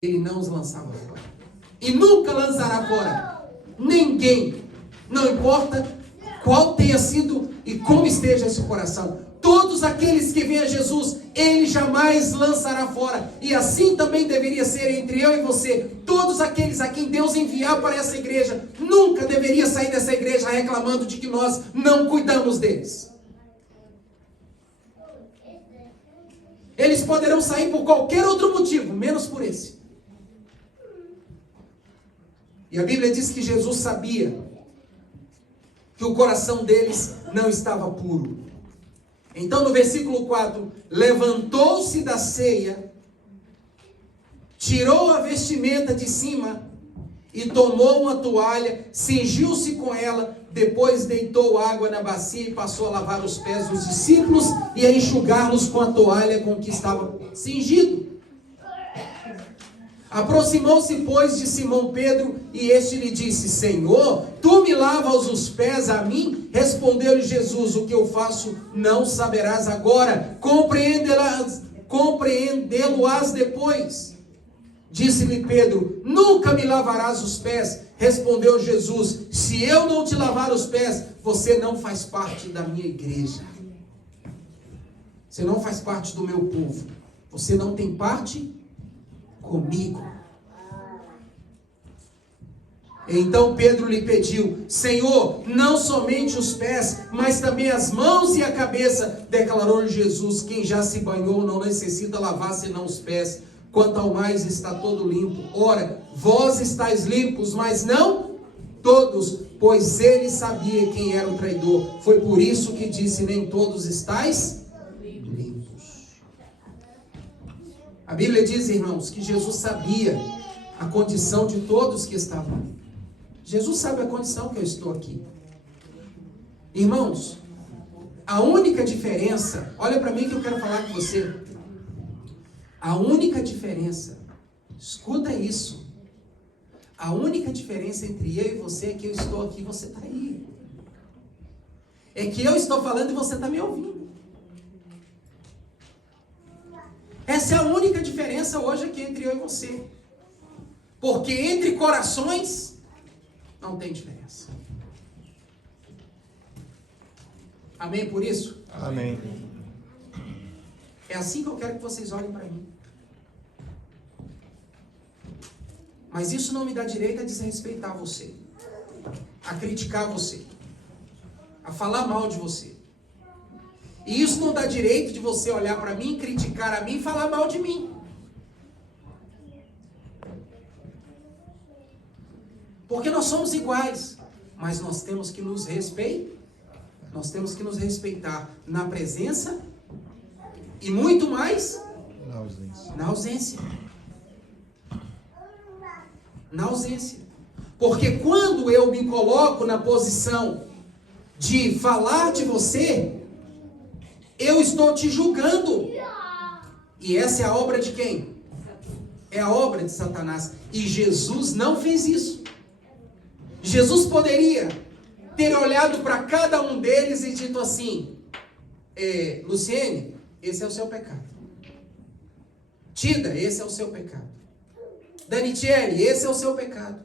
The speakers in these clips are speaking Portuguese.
Ele não os lançava fora. E nunca lançará fora ninguém. Não importa qual tenha sido e como esteja esse coração. Todos aqueles que vêm a Jesus, Ele jamais lançará fora. E assim também deveria ser entre eu e você. Todos aqueles a quem Deus enviar para essa igreja, nunca deveria sair dessa igreja reclamando de que nós não cuidamos deles. Eles poderão sair por qualquer outro motivo, menos por esse. E a Bíblia diz que Jesus sabia que o coração deles não estava puro. Então no versículo 4, levantou-se da ceia, tirou a vestimenta de cima e tomou uma toalha, cingiu-se com ela, depois deitou água na bacia e passou a lavar os pés dos discípulos e a enxugá-los com a toalha com que estava cingido. Aproximou-se, pois, de Simão Pedro, e este lhe disse: Senhor, tu me lavas os pés a mim? Respondeu-lhe Jesus: o que eu faço não saberás agora, compreendê-lo-ás depois. Disse-lhe Pedro: nunca me lavarás os pés. Respondeu Jesus: se eu não te lavar os pés, você não faz parte da minha igreja. Você não faz parte do meu povo. Você não tem parte comigo. Então Pedro lhe pediu: Senhor, não somente os pés, mas também as mãos e a cabeça. Declarou-lhe Jesus: quem já se banhou não necessita lavar senão os pés, quanto ao mais está todo limpo. Ora, vós estáis limpos, mas não todos, pois ele sabia quem era o traidor. Foi por isso que disse: nem todos estáis limpos. A Bíblia diz, irmãos, que Jesus sabia a condição de todos que estavam ali. Jesus sabe a condição que eu estou aqui. Irmãos, a única diferença, olha para mim que eu quero falar com você. A única diferença, escuta isso. A única diferença entre eu e você é que eu estou aqui e você está aí. É que eu estou falando e você está me ouvindo. Essa é a única diferença hoje aqui entre eu e você. Porque entre corações não tem diferença. Amém por isso? Amém. É assim que eu quero que vocês olhem para mim. Mas isso não me dá direito a desrespeitar você, a criticar você, a falar mal de você. E isso não dá direito de você olhar para mim, criticar a mim e falar mal de mim. Porque nós somos iguais, mas nós temos que nos respeitar. Nós temos que nos respeitar na presença e muito mais na ausência. Na ausência. Porque quando eu me coloco na posição de falar de você, eu estou te julgando. E essa é a obra de quem? É a obra de Satanás. E Jesus não fez isso. Jesus poderia ter olhado para cada um deles e dito assim: Luciene, esse é o seu pecado. Tida, esse é o seu pecado. Danitiele, esse é o seu pecado.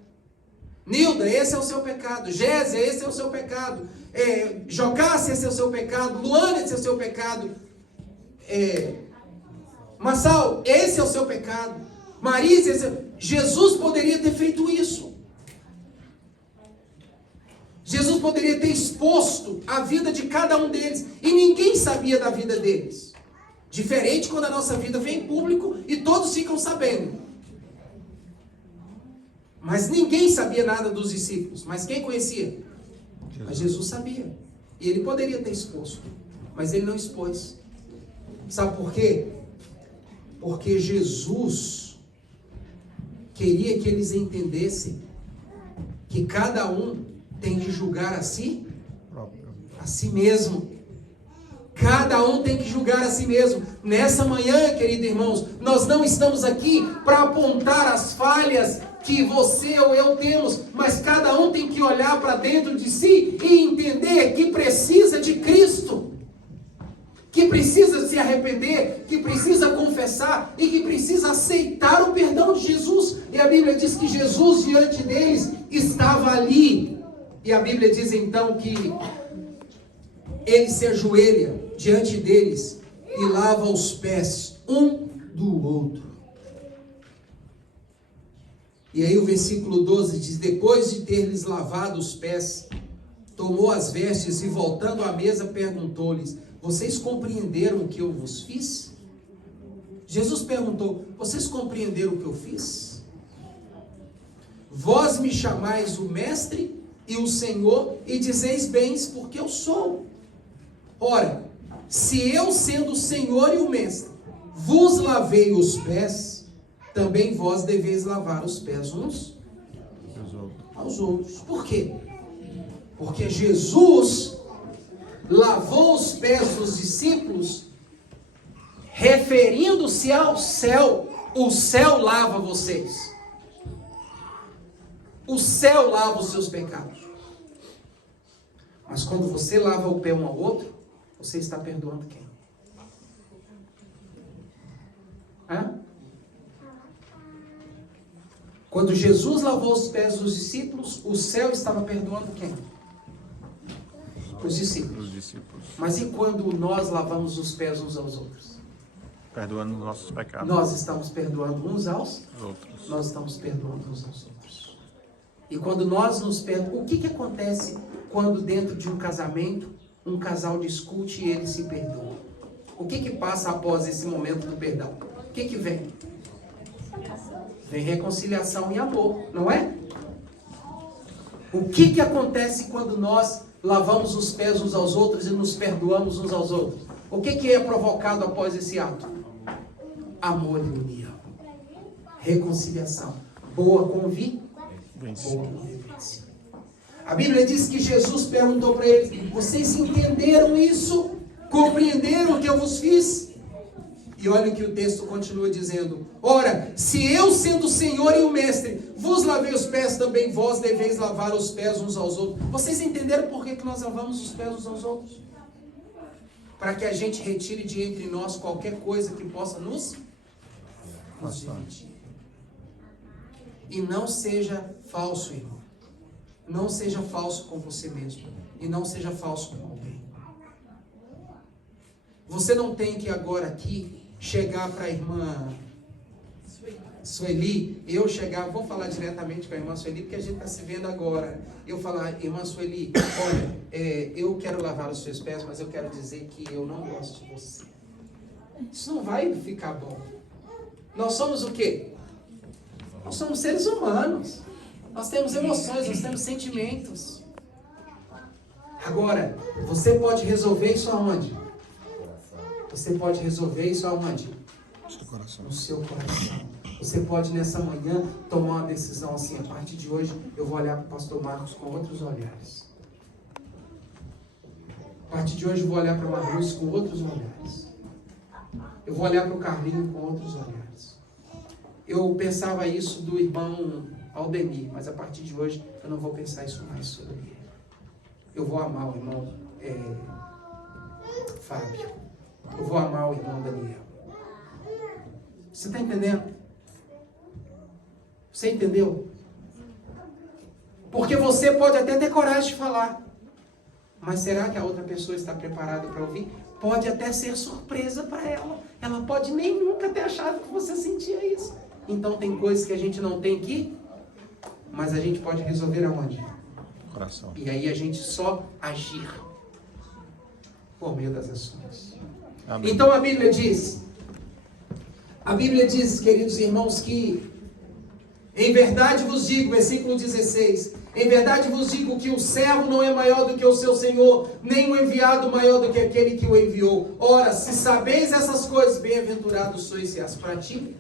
Nilda, esse é o seu pecado. Gésia, esse é o seu pecado. Jocássia, esse é o seu pecado. Luana, esse é o seu pecado. Massal, esse é o seu pecado. Marisa, Jesus poderia ter feito isso. Jesus poderia ter exposto a vida de cada um deles. E ninguém sabia da vida deles. Diferente quando a nossa vida vem em público e todos ficam sabendo. Mas ninguém sabia nada dos discípulos. Mas quem conhecia? Mas Jesus sabia. E ele poderia ter exposto. Mas ele não expôs. Sabe por quê? Porque Jesus queria que eles entendessem que cada um tem que julgar a si mesmo. Cada um tem que julgar a si mesmo. Nessa manhã, queridos irmãos, nós não estamos aqui para apontar as falhas que você ou eu temos, mas cada um tem que olhar para dentro de si e entender que precisa de Cristo. que precisa se arrepender, que precisa confessar e que precisa aceitar o perdão de Jesus. E a Bíblia diz que Jesus diante deles estava ali. E a Bíblia diz então que ele se ajoelha diante deles e lava os pés um do outro. E aí o versículo 12 diz: depois de ter-lhes lavado os pés, tomou as vestes e voltando à mesa perguntou-lhes: vocês compreenderam o que eu vos fiz? Jesus perguntou: vocês compreenderam o que eu fiz? Vós me chamais o mestre e o Senhor e dizeis bem, porque eu sou. Ora, se eu sendo o Senhor e o mestre vos lavei os pés, também vós deveis lavar os pés uns aos outros. Por quê? Porque Jesus lavou os pés dos discípulos, referindo-se ao céu. O céu lava vocês. O céu lava os seus pecados. Mas quando você lava o pé um ao outro, você está perdoando quem? Hã? Quando Jesus lavou os pés dos discípulos, o céu estava perdoando quem? Os discípulos. Mas e quando nós lavamos os pés uns aos outros? Perdoando os nossos pecados. Nós estamos perdoando uns aos outros. Nós estamos perdoando uns aos outros. E quando nós nos perdoamos, o que acontece quando dentro de um casamento, um casal discute e ele se perdoa? O que passa após esse momento do perdão? O que vem? Vem reconciliação e amor, não é? O que acontece quando nós lavamos os pés uns aos outros e nos perdoamos uns aos outros? O que é provocado após esse ato? Amor e união. Reconciliação. Boa convivência. A Bíblia diz que Jesus perguntou para eles: vocês entenderam isso? Compreenderam o que eu vos fiz? E olha o que o texto continua dizendo: ora, se eu sendo o Senhor e o Mestre vos lavei os pés, também vós deveis lavar os pés uns aos outros. Vocês entenderam por que nós lavamos os pés uns aos outros? Para que a gente retire de entre nós qualquer coisa que possa nos dividir. E não seja falso, irmão. Não seja falso com você mesmo. E não seja falso com alguém. Você não tem que agora aqui chegar para a irmã Sueli, vou falar diretamente com a irmã Sueli, porque a gente está se vendo agora. Eu falar: irmã Sueli, olha, eu quero lavar os seus pés, mas eu quero dizer que eu não gosto de você. Isso não vai ficar bom. Nós somos o quê? Nós somos seres humanos. Nós temos emoções, nós temos sentimentos. Agora, você pode resolver isso aonde? Você pode resolver isso aonde? No seu coração. Você pode nessa manhã tomar uma decisão assim: a partir de hoje eu vou olhar para o pastor Marcos com outros olhares. A partir de hoje eu vou olhar para a Marluz com outros olhares. Eu vou olhar para o Carlinho com outros olhares. Eu pensava isso do irmão Aldemir, mas a partir de hoje eu não vou pensar isso mais sobre ele. Eu vou amar o irmão Fábio. Eu vou amar o irmão Daniel. Você está entendendo? Você entendeu? Porque você pode até ter coragem de falar, mas será que a outra pessoa está preparada para ouvir? Pode até ser surpresa para ela. Ela pode nem nunca ter achado que você sentia isso. Então tem coisas que a gente não tem que, mas a gente pode resolver aonde? Coração. E aí a gente só agir por meio das ações. Amém. Então a Bíblia diz, queridos irmãos, que em verdade vos digo, versículo 16, em verdade vos digo que o servo não é maior do que o seu senhor, nem o enviado maior do que aquele que o enviou. Ora, se sabeis essas coisas, bem-aventurados sois se as praticam.